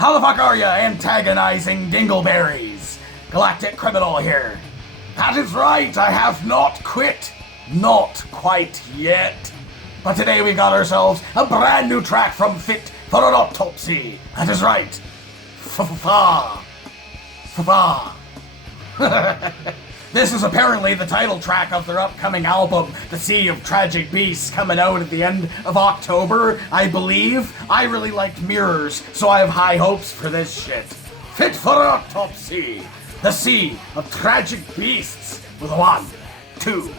How the fuck are ya, antagonizing dingleberries? Galactic Criminal here. That is right, I have not quit. Not quite yet. But today we got ourselves a brand new track from Fit for an Autopsy. That is right. Fa-fa-fa. Fa-fa. This is apparently the title track of their upcoming album, The Sea of Tragic Beasts, coming out at the end of October, I believe. I really liked Mirrors, so I have high hopes for this shit. Fit for an Autopsy, The Sea of Tragic Beasts, with 1, 2,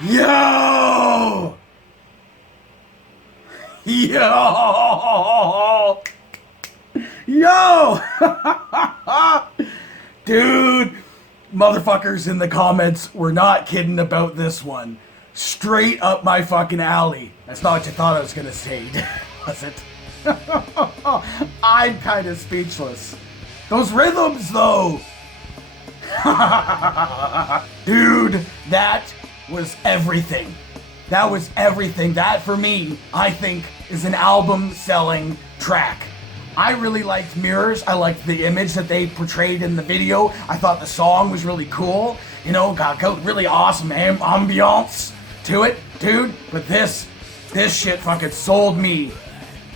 Yo! Yo! Yo! Dude, motherfuckers in the comments were not kidding about this one. Straight up my fucking alley. That's not what you thought I was gonna say, was it? I'm kind of speechless. Those rhythms, though! Dude, that was everything. That was everything. That, for me, I think, is an album-selling track. I really liked Mirrors. I liked the image that they portrayed in the video. I thought the song was really cool. You know, got really awesome ambiance to it, dude. But this shit fucking sold me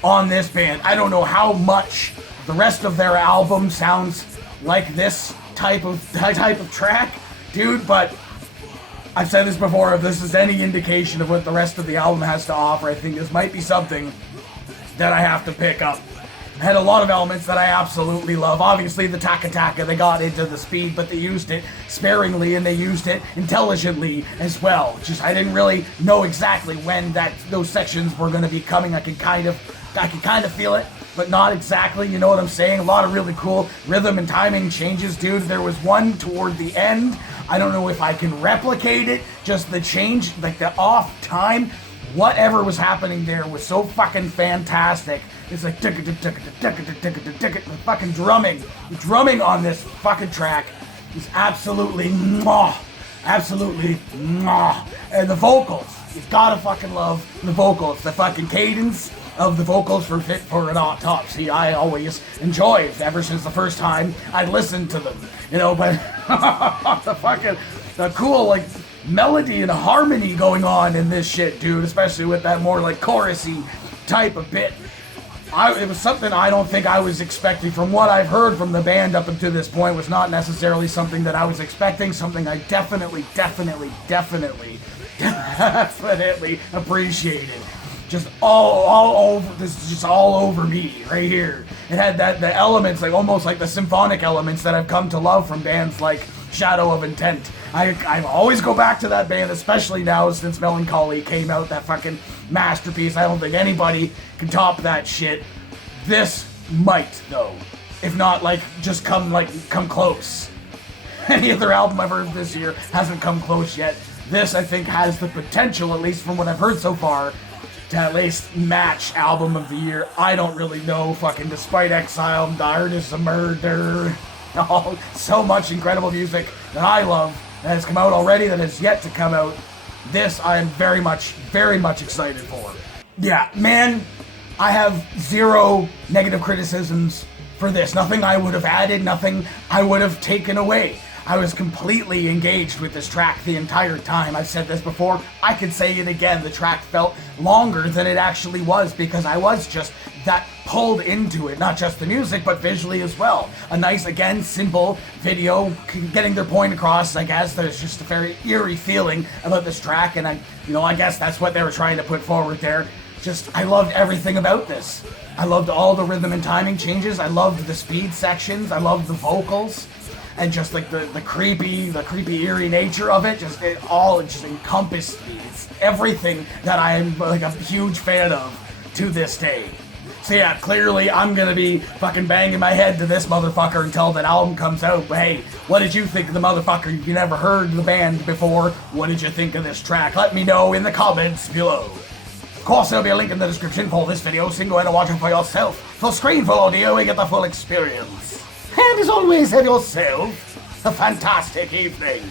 on this band. I don't know how much the rest of their album sounds like this type of track, dude, but I've said this before, if this is any indication of what the rest of the album has to offer, I think this might be something that I have to pick up. It had a lot of elements that I absolutely love. Obviously, the taka-taka, they got into the speed, but they used it sparingly and they used it intelligently as well. Just, I didn't really know exactly when those sections were going to be coming. I could kind of feel it, but not exactly, you know what I'm saying? A lot of really cool rhythm and timing changes, dude. There was one toward the end. I don't know if I can replicate it, just the change, like the off time, whatever was happening there was so fucking fantastic. It's like the fucking drumming. The drumming on this fucking track is absolutely mwah. Absolutely mwah. And the vocals, you've gotta fucking love the vocals. The fucking cadence of the vocals for Fit for an Autopsy, I always enjoyed ever since the first time I listened to them. You know, but the cool, like, melody and harmony going on in this shit, dude, especially with that more, like, chorusy type of bit. It was something I don't think I was expecting. From what I've heard from the band up until this point, was not necessarily something that I was expecting, something I definitely appreciated. Just all over, this is just all over me, right here. It had the elements, like almost like the symphonic elements that I've come to love from bands like Shadow of Intent. I always go back to that band, especially now since Melancholy came out, that fucking masterpiece. I don't think anybody can top that shit. This might, though. If not, like, just come close. Any other album I've heard this year hasn't come close yet. This, I think, has the potential, at least from what I've heard so far, to at least match Album of the Year. I don't really know, fucking Despite Exile, Dirt is a Murder. Oh, so much incredible music that I love that has come out already, that has yet to come out. This I am very much excited for. Yeah, man, I have zero negative criticisms for this. Nothing I would have added, nothing I would have taken away. I was completely engaged with this track the entire time. I've said this before, I could say it again. The track felt longer than it actually was because I was just that pulled into it. Not just the music, but visually as well. A nice, again, simple video getting their point across. I guess there's just a very eerie feeling about this track, and I guess that's what they were trying to put forward there. Just, I loved everything about this. I loved all the rhythm and timing changes. I loved the speed sections. I loved the vocals. And just like the creepy, eerie nature of it, it all encompassed me. It's everything that I am like a huge fan of to this day. So yeah, clearly I'm gonna be fucking banging my head to this motherfucker until that album comes out. But hey, what did you think of the motherfucker? If you never heard the band before, what did you think of this track? Let me know in the comments below. Of course, there'll be a link in the description for this video, so you can go ahead and watch it for yourself. Full screen, full audio, and get the full experience. And as always, have yourself a fantastic evening.